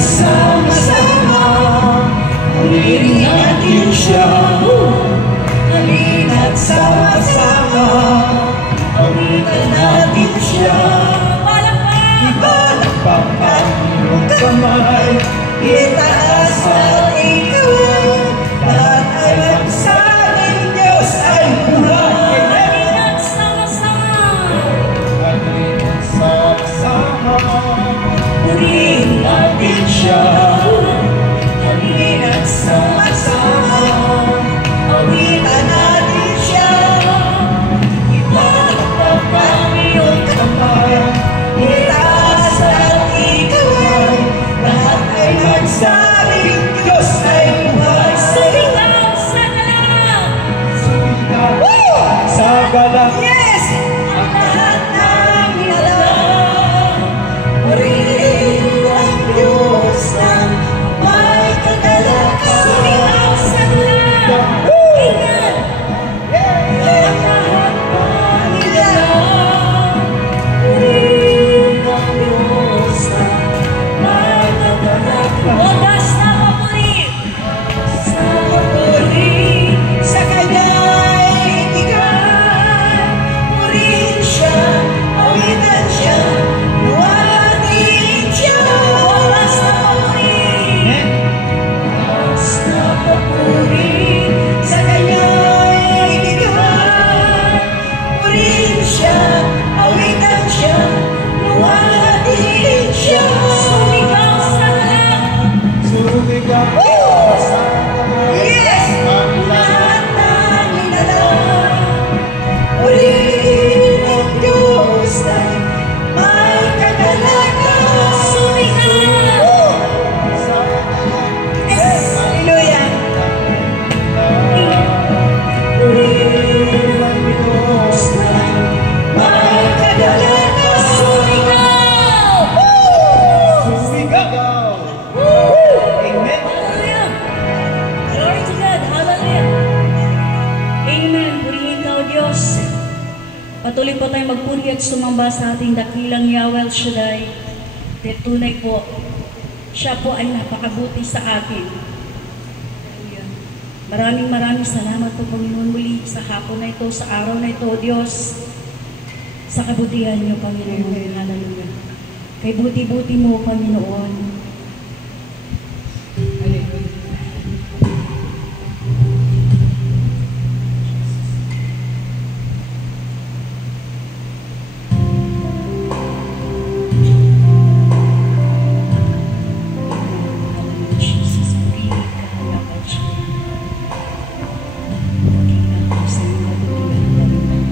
sama-sama, purihin natin siya. Halina't sama-sama, pawikan natin siya. Ibalakpakan iyong kamay, itaas at ikaway, lahat ay magsabing Diyos ay buhay. Halina't sama-sama, halina't sama-sama, purihin natin siya. Halina't sama-sama, pawikan natin siya. Ibalakpakan iyong kamay, itaas at ikaway, lahat ay magsabing Diyos ay buhay. Sumigaw sa galang! Sumigaw sa galang! Yes! Ang lahat ng nilalang, purihin ang Diyos ng may kagalakan. Sumigaw sa galang! Ingat! Ang lahat ng nilalang, purihin ang Diyos ng may kagalakan. Wagas na papuri! Sa papuri, sa Kanya'y ibigay. Purihin siya, pawikan siya, luwatin siya. Wagas na papuri! Wagas na papuri, sa Kanya'y ibigay. Purihin siya, pawikan siya, luwatin siya. Sumigaw sa galang! Sumigaw sa galang! Yes! Ang lahat ng nilalang, purihin ang Diyos ay may kagalakan. Sumigaw! Yes! Hallelujah! Purihin ang Diyos ay may kagalakan. Sumigaw! Sumigaw! Amen! Hallelujah! Glory to God! Hallelujah! Amen! Purihin ka, O Diyos. Patuloy po tayong magpuri at sumamba sa ating dakilang Yahweh El Shaddai. Dahil tunay po, siya po ay napakabuti sa atin. Hallelujah. Maraming salamat po, Panginoon, muli sa hapon na ito, sa araw na ito, O Diyos. Sa kabutihan niyo, Panginoon. Hallelujah. Kay buti-buti mo, Panginoon. Jesus, purihin ka, Yahweh El Shaddai. Dakilang ka sa iyong kabutihan,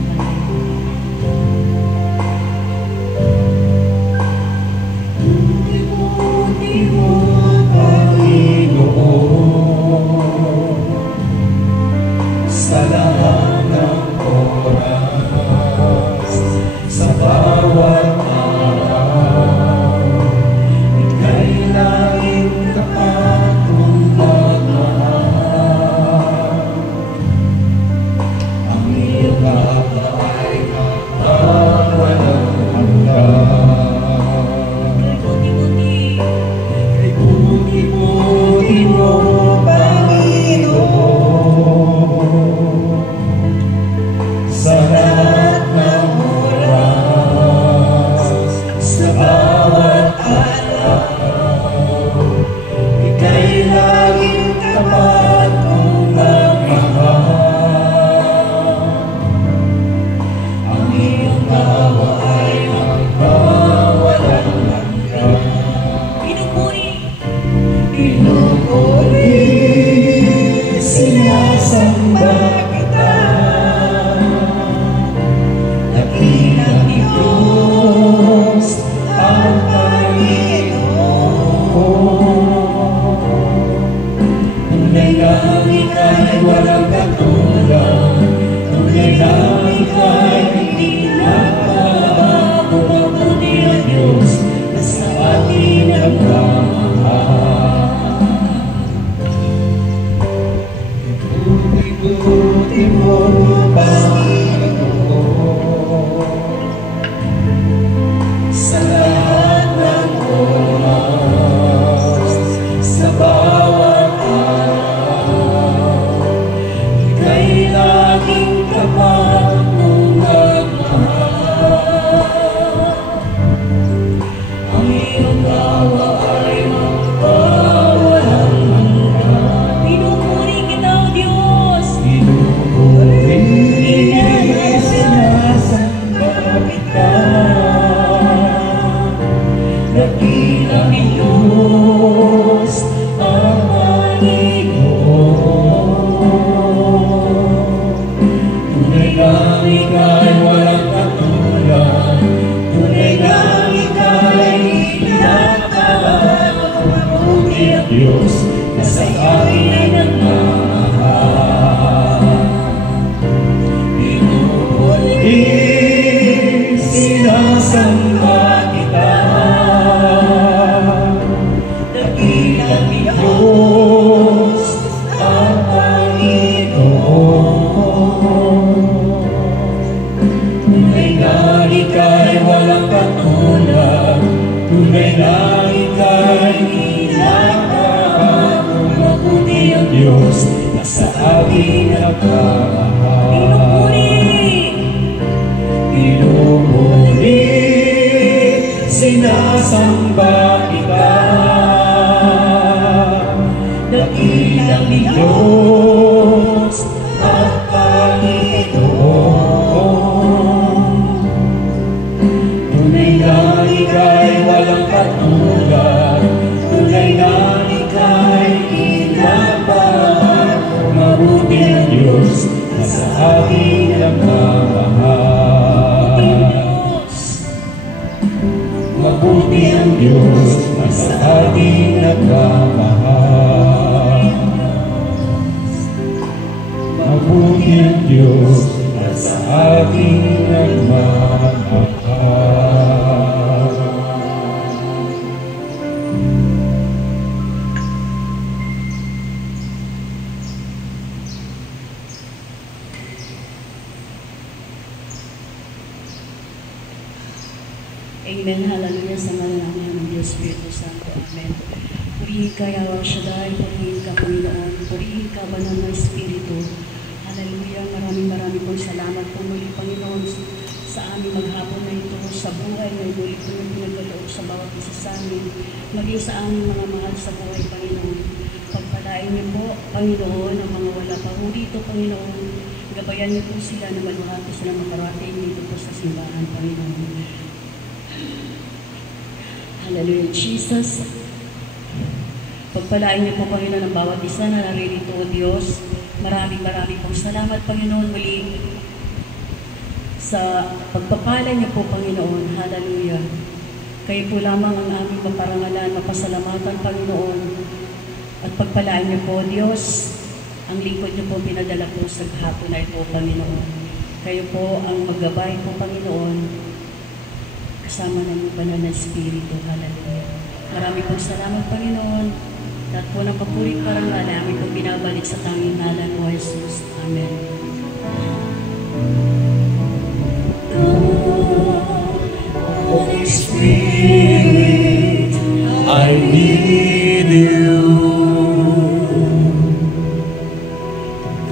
Buti mo, Panginoon, sa lahat ng oras, sa bawat araw, ika'y laging tapat kong magmahal. Ang iyong baba ay magpawalang hanggan. Kay buti-buti mo, Panginoon, sa lahat ng oras, sa bawat araw, ika'y laging tapat kong magmahal. Ang iyong awa ay magpawalang hanggan. Pinupuri, sinasamba kita, dakilang Diyos ang Panginoon. Tunay lang ika'y walang katulad, tunay lang ika'y hindi nagbabago. Mabuti ang Diyos na sa atin nagmamahal. Buti Diyos na sa akin ay nagmamahal. Pinupuli, sinasamba kita, dakilang Diyos ang Panginoon. Tunay na ika'y walang katulad, tunay na ika'y nilagaan. Mabuti ang Diyos na sa akin nagmamahal. Pinupuli, sinasamba kita, dakilang Diyos at Panginoon. Tunay na ika'y walang katulad, tunay na ika'y nilaban. Mabuti ang Diyos na sa akin nagmamahal. Mabuti ang Diyos na sa akin nagmamahal. Mabuti ang Diyos na sa akin nagmamahal. Amen. Hallelujah. Sa ngalan namin ng Diyos Espiritu Santo. Amen. Purihin ka, Yahweh Shaddai. Purihin ka, Panginoon. Purihin ka, Banal na Espiritu. Hallelujah. Maraming pong salamat po muli, Panginoon, sa aming maghapon na ito, sa buhay na muli po yung pinagkaloob sa bawat isa sa amin, maging sa aming mga mahal sa buhay, Panginoon. Pagpalain niyo po, Panginoon, ang mga wala pa po dito, Panginoon. Gabayan niyo po sila na maluhati sila makarating dito po sa simbahan, Panginoon. Hallelujah, Jesus. Pagpalain niyo po, Panginoon, ang bawat isa na naririto, O Diyos. Maraming pong salamat, Panginoon, muli sa pagpapala niyo po, Panginoon. Hallelujah. Kayo po lamang ang aming maparangalan, mapasalamatan, Panginoon. At pagpalain niyo po, Diyos, ang lingkod niyo po pinadala po sa hapon na ito, Panginoon. Kayo po ang maggabay po, Panginoon, kasama ng Banal na Espiritu. Hallelujah. Maraming pong salamat, Panginoon. At po ng papurit parang namin po binabalik sa tanging ngalan mo, Jesus. Amen. Holy Spirit, I need you.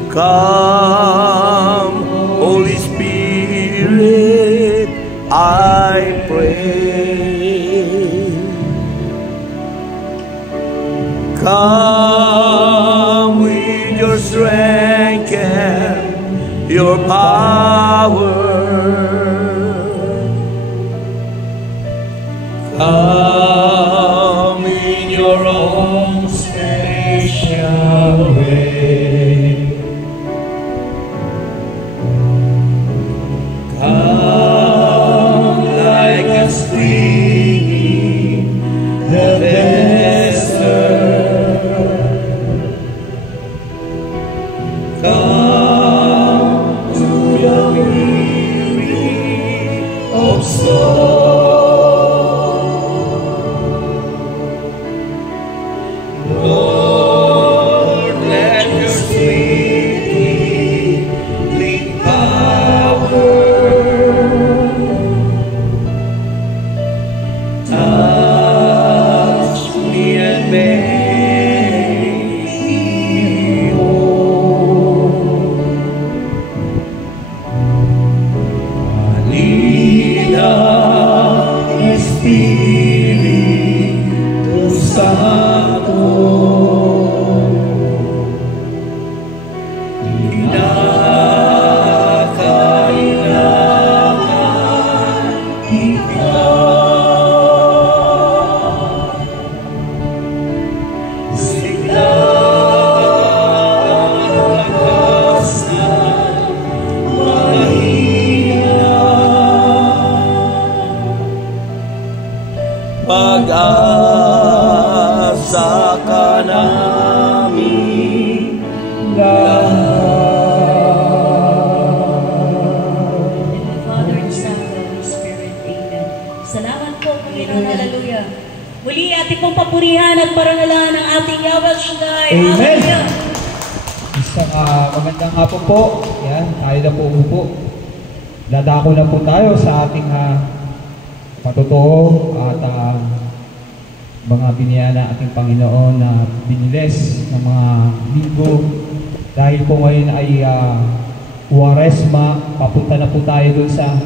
Come, Holy Spirit, I pray. Come with your strength and your power. Come in your own special way. Come like a spring in the desert. Come to the weary namin lahat. In the Father, the Son, and the Holy Spirit. Amen. Salamat po, Panginoon. Hallelujah. Muli ating pong papurihan at parangalan ng ating Yahweh Shaddai. Amen. Hallelujah. Isang magandang hapon po. Yan, tayo na po upo. Dadako na po tayo sa ating patotoo at mga biniyana ating Panginoon na biniles ng mga linggo. Dahil po ngayon ay Quaresma, papunta na po tayo doon sa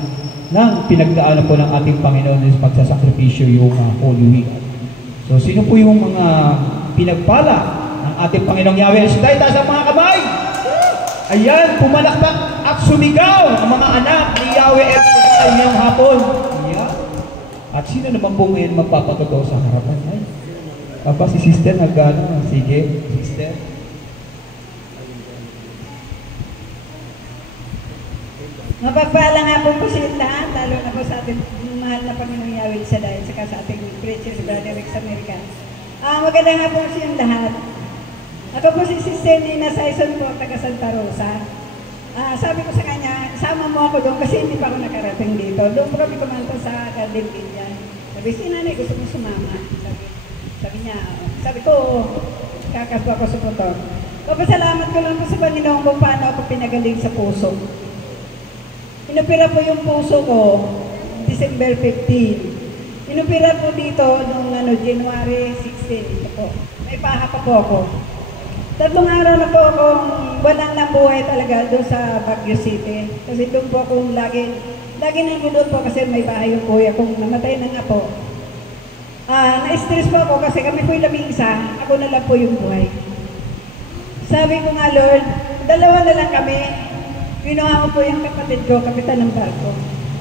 nang pinagdaanan po ng ating Panginoon sa pagsasakripisyo yung Holy Week. So, sino po yung mga pinagpala ng ating Panginoong Yahweh Shaddai? Taas ang mga kamay! Ayan, pumalakpak at sumigaw ang mga anak ni Yahweh Shaddai ngayong hapon. Ayan. At sino naman po ngayon magpapatotoo sa harapan? Ay, si sister nagano? Sige, sister. Mapagpala nga po siya lahat, lalo na po sa ating mahal na Panginoong Yahweh Shaddai, saka sa ating preacher, si Brother Rex America. Maganda nga po siyang lahat. Ako po si Sister Nina Saison po, taga Santa Rosa. Sabi ko sa kanya, sama mo ako doon kasi hindi pa ako nakarating dito. Doon po kami kumanta sa Garden Villa. Sabi, si nanay gusto mo sumama. Sabi niya, sabi ko, kakaswa ko sa motor. Papasalamat ko lang po sa Panginoon kung paano ako pinagaling sa puso. Inopera po yung puso ko, December 15. Inopera po dito noong January 16. Ito po. May paha pa po ako. 3 araw na po akong walang nabuhay talaga doon sa Baguio City. Kasi doon po akong lagi nandun po kasi may bahay yung kuya kong namatay na nga po. Na-stress po ako kasi kami po yung labing-isa, ako na lang po yung buhay. Sabi ko nga, Lord, 2 na lang kami. Ginawa ko po yung kapatid ko, kapitan ng barko.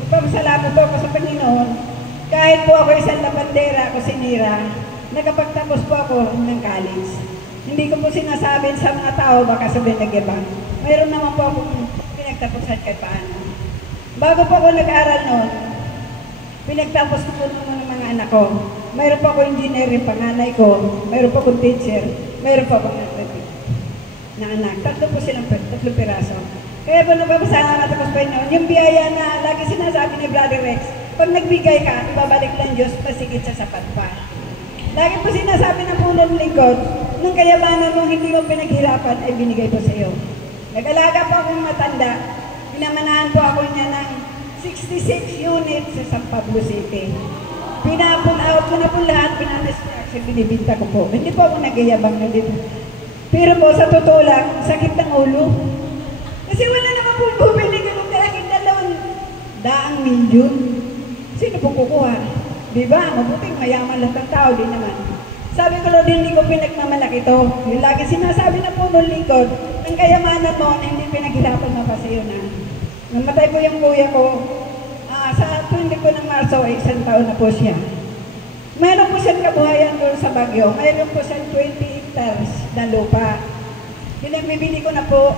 Magpapasalamat po ako sa Panginoon. Kahit po ako isang labandera, kusinira, nakapagtapos po ako ng college. Hindi ko po sinasabi sa mga tao, baka sabihin nagyabang. Mayroon naman po akong pinagtapusan kahit paano. Bago po ako nag-aaral noon, pinagtapos ko po ng mga anak ko. Mayroon po ako engineer yung panganay ko, mayroon po akong teacher, mayroon po akong na anak. 3 po silang 3 piraso. Kaya po nagpapasalamat ako sa Panginoon. Yung biyaya na lagi sinasabi ni Brother Rex, pag nagbigay ka, ibabalik lang Diyos, pasigit sa sapat pa. Lagi po sinasabi ng punong lingkod, nung kayamanan mo hindi mo pinaghirapan, ay binigay po sa iyo. Nag-alaga po akong matanda, pinamanahan po ako niya ng 66 units sa San Pablo City. Pinapun-out ko na po lahat, pinanastruction, binibinta ko po. Hindi po ako nag-iyabang na dito. Pero po, sa totoo lang, sakit ng ulo. Kasi wala naman po bumili ganun kalaking 200 milyon. Sino po kukuha? Diba? Mabuting mayaman lang ng tao, di naman. Sabi ko, Lord, hindi ko pinagmamalaki ito. Yung lagi sinasabi na po ng lingkod, ang kayamanan mo na hindi pinaghirapan mo kasi yun na. Namatay po yung kuya ko. Sa 20 po ng Marso, ay 1 taon na po siya. Mayroon po siyang kabuhayan doon sa Baguio. Mayroon po siyang 20 hectares na lupa. Bibili ko na po.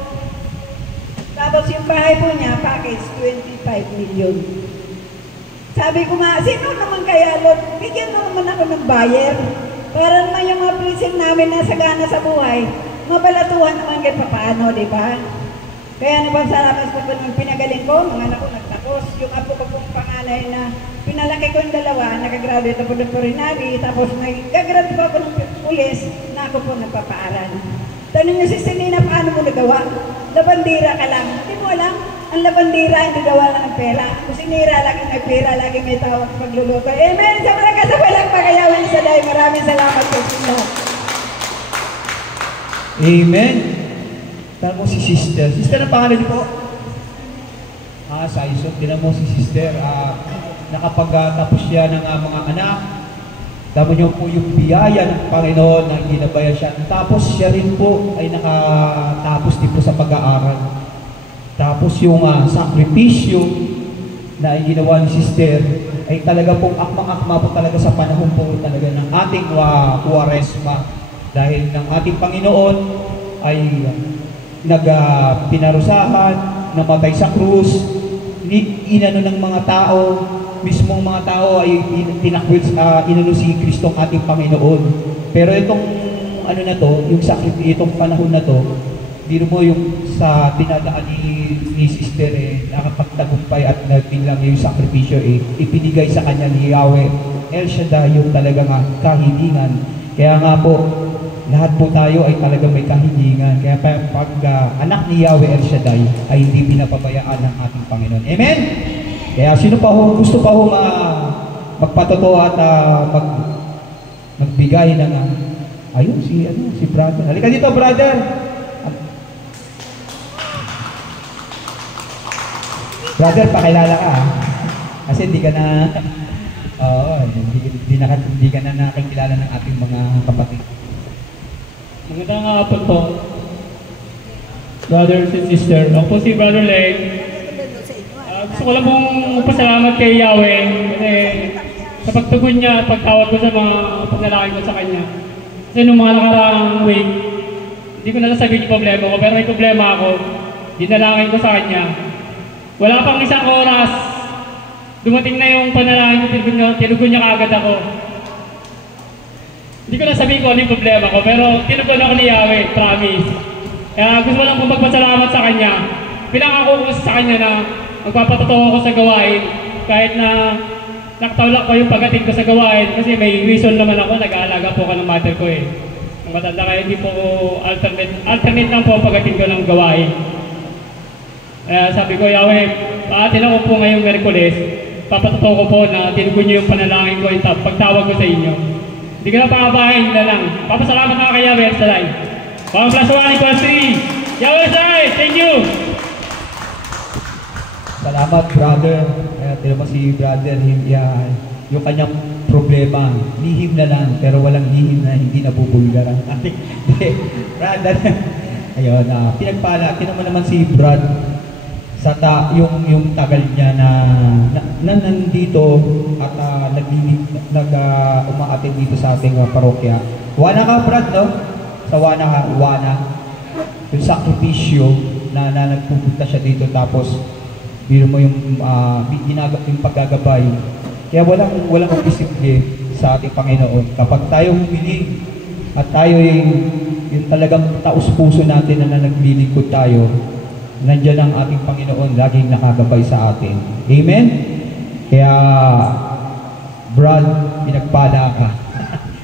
Tapos yung bahay po niya, package, 25 million. Sabi ko nga, sino naman kaya, Lord? Bigyan mo naman ako ng buyer. Para naman yung mga preaching namin na sagana sa buhay, mabalatuhan naman kahit paano, di ba? Kaya napasalamat ko po nung pinagaling ko, mga anak ko nagtapos. Yung apo ko pong panganay na pinalaki ko yung 2, nakagraduate ako ng Corinari, tapos may gagraduate po ako ng pulis na ako po nagpapaaral. Tanong nyo si Sinina, paano mo nagawa? Labandira ka lang. Hindi mo alam, ang labandira hindi gawa lang ng pera. Kung sinira, laging may pera, laging may tawag pagluluto. Amen! Sa mga kasabalang pagayawin sa day. Maraming salamat po sa inyo. Amen. Tara mo si sister. Sister, ang pangalan niyo po? Saison. Tinan mo si sister. Nakapagtapos siya ng mga anak. Tama niyo po yung biyaya ng Panginoon na ginabayan siya. Tapos siya rin po ay nakatapos din po sa pag-aaral. Tapos yung sakripisyo na ginawa ni sister ay talaga pong akmang-akma po talaga sa panahon po talaga ng ating Quaresma. Dahil ng ating Panginoon ay pinarusahan, namatay sa krus, inano ng mga tao, mismong mga tao ay tinakwil inano si Kristo ang ating Panginoon. Pero itong ano na to, yung itong panahon na to, biro mo yung sa tinadaan ni sister nakapagtagumpay at nagbilang yung sakripisyo ipinigay sa kanya ni Yahweh El Shaddai yung talagang kahilingan. Kaya nga po, lahat po tayo ay talagang may kahilingan. Kaya pag anak ni Yahweh El Shaddai ay hindi pinapabayaan ng ating Panginoon. Amen? Kaya sino pa ho, gusto pa ho magpatotoo at magbigay ng ayun, si brother. Halika dito, brother. Brother, pakilala ka kasi hindi ka na hindi ka na nakikilala ng ating mga kapatid. Magandang hapon po, brothers and sister. Ako po si Brother Leg. Gusto ko lang pong pasalamat kay Yahweh kasi sa pagtugon niya at pagtawad ko sa mga panalangin ko sa Kanya. Kasi nung mga nakaraang week, hindi ko nasasabihin yung problema ko, pero may problema ako. Dinalangin ko sa Kanya. Wala pang isang oras, dumating na yung panalangin ko, tinugon niya kaagad ako. Hindi ko na sabihin kung ano yung problema ko, pero tinugon ako ni Yahweh, promise. Kaya gusto ko lang pong magpasalamat sa Kanya. Pinangako ko sa Kanya na magpapatotoo ako sa gawain, kahit na nakatawlak ko yung pagdating ko sa gawain, kasi may reason naman ako, nag-aalaga po ako ng mother ko eh. Ang matanda kaya hindi po alternate lang po ang pagdating ko ng gawain. Kaya sabi ko, Yahweh, paatin ako po ngayong Merkules, papatotoo ko po na tinugon niyo yung panalangin ko, yung pagtawag ko sa inyo. Hindi ko na pangabahin na lang. Papasalamat na kay Yahweh sa live. 1 + 1 = 3. Yahweh sa live! Thank you! Salamat, brother. Kaya tira mo si brother, yung kanyang problema, lihim na lang, pero walang lihim na hindi nabubulgaran. Brother, ayun, pinagpala, naman naman si Brad, sa yung tagal niya na nandito at umaatin dito sa ating parokya. Wana ka, Brad, no? Sa Wana. Yung sakripisyo na nagpupunta siya dito, tapos biro mo yung paggagabay. Kaya walang posible sa ating Panginoon. Kapag tayo humiling at tayo yung talagang taus-puso natin na naglilingkod tayo, nandiyan ang ating Panginoon, laging nakagabay sa atin. Amen? Kaya, Brad, pinagpala ka.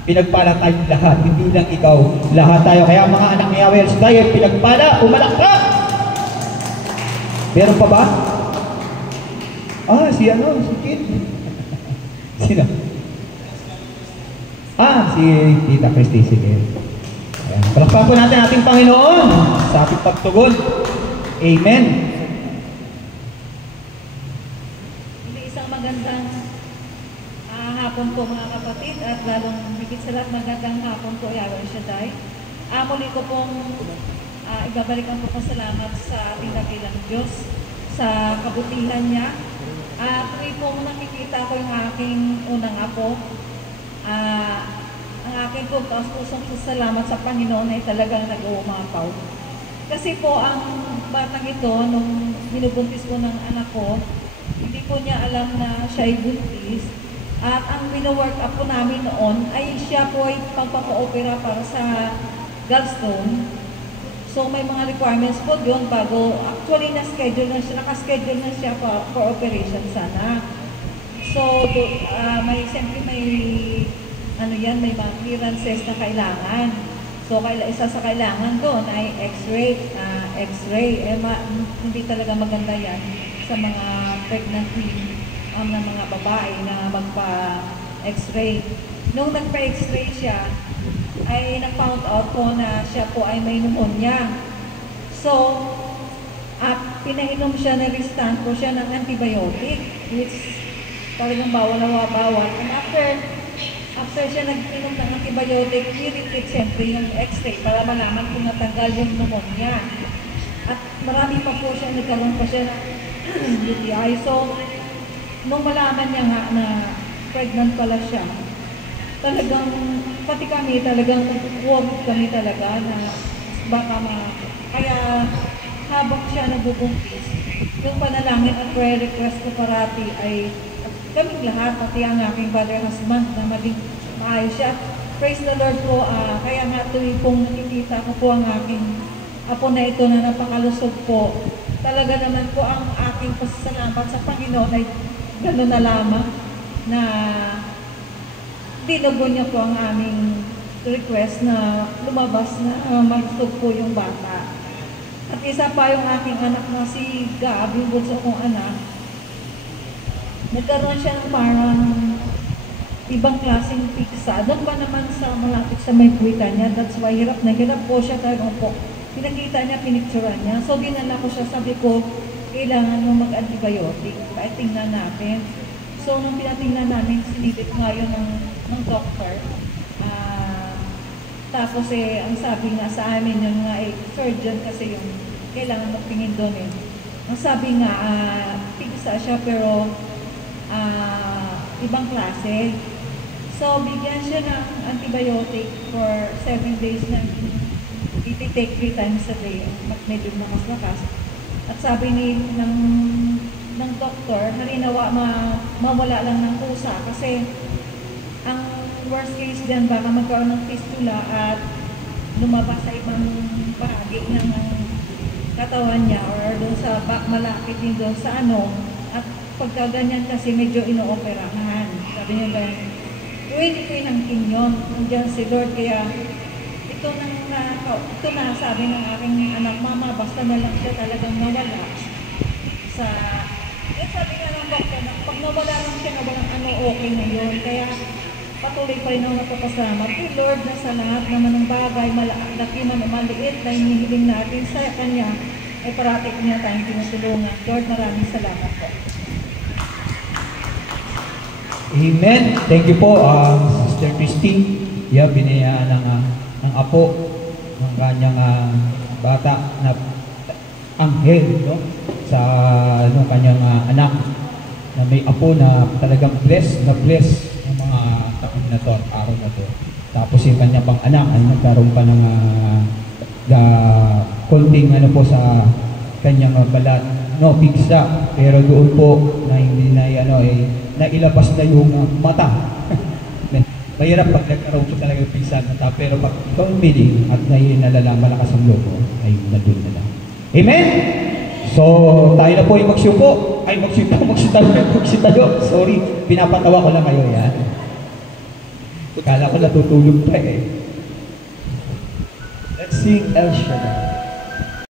Pinagpala tayong lahat, hindi lang ikaw, lahat tayo. Kaya mga anak ni Yahweh, tayo pinagpala, umalakpak! Meron pa ba? Si Kid. Sino? Si Tita Christy, sige. Ayan. Palakpakan po natin ating Panginoon sa ating pagtugon. Amen. Isang magandang hapon po mga kapatid, at lalong higit sa lahat magandang hapon po Yahweh Shaddai. Muli ko pong ibabalik ang pasalamat sa ating dakilang Diyos sa kabutihan niya. Tuloy po nakikita ko yung aking unang apo. Ang aking po taos-pusong salamat sa Panginoon ay talagang nag-uumapaw. Kasi po ang batang ito, nung binubuntis ko ng anak ko, hindi po niya alam na siya ay buntis. At ang bino-work up po namin noon ay siya po ay pagpapa-opera para sa gallstone. So may mga requirements po doon bago actually nakaschedule na siya for operation sana. So siyempre may may mga clearances na kailangan. So isa sa kailangan doon ay X-ray. Hindi talaga maganda yan sa mga pregnant na mga babae na magpa-X-ray. Nung nagpa-X-ray siya, ay na-found out ko na siya po ay may pneumonia. So, pinainom siya, na-restant po siya ng antibiotic, which talagang bawal. And after siya nag-inom ng antibiotic, i-repeat siyempre yung X-ray para malaman kung natanggal yung pneumonia. At marami pa po siya, nagkaroon pa siya ng UTI. So, nung malaman niya nga na pregnant pala siya, talagang, pati kami talagang worried kami talaga na baka kaya habang siya nagbubuntis, yung panalangin at prayer request ko parati ay kaming lahat, pati ang aking brother husband na maging maayos siya. praise the Lord po, kaya nga tuwing pong nakikita ko po ang aking apo na ito na napakalusog po, talaga naman po ang aking pasasalamat sa Panginoon ay gano'n na lamang na dinugo niya po ang aming request na lumabas na malusog po yung bata. At isa pa yung aking anak na si Gab, yung bunso kong anak, nagkaroon siya ng parang ibang klaseng piksa. Doon pa naman sa malapit sa may puwitan niya. That's why hirap na hirap po siya talagang po. Pinakita niya, pinicturan niya. So dinala ko siya, sabi ko, kailangan mo mag-antibiotic. Kahit tingnan natin. So nung pinatingnan namin, sinibit nga yun ng doctor. Tapos ang sabi nga sa amin yun nga surgeon kasi yung kailangan magtingin doon eh. Ang sabi nga, piksa siya pero ibang klase. So, bigyan siya ng antibiotic for 7 days na iti-take 3 times a day. Medyo lakas-lakas. At sabi ng doktor, halinawa mawala lang ng pusa kasi ang worst case din baka magkaroon ng fistula at lumabas sa ibang bahagi ng katawan niya or doon sa malapit din doon sa at pagka ganyan kasi medyo inooperahan. Sabi niya ganyan. Hindi ko inangkin yun. Nandiyan si Lord kaya ito na sabi ng aking anak, mama, basta na lang siya talagang nawala sa sabi nga ng doktor na pag nawala lang siya na walang okay na yun. Kaya patuloy pa rin ang napapasalamat kay Lord na sa lahat naman ng bagay, malaki man o maliit na hinihiling natin sa Kanya, ay parati niya tayong tinutulungan. Lord, maraming salamat po. Amen. Thank you po, Sister Christine. Binayaan ng apo ng kanyang bata na anghel, no? Sa kanyang anak na may apo na talagang blessed ng mga taon na to, araw na to. Tapos yung kanya pang anak ay nagkaroon pa ng konting po sa kanyang balat, no, pigsa. Pero doon po na hindi na nailabas na yung mata. Mahirap pag nagkaroon po talaga yung pigsa ng mata, pero pag ikaw feeling at nalalaman malakas ang loob ay nandun na lang. Amen? So, tayo na po yung magsyupo. Ay, magsitayo. Sorry, pinapatawa ko lang kayo yan. Kala ko natutulog pa eh. Let's sing El Shaddai.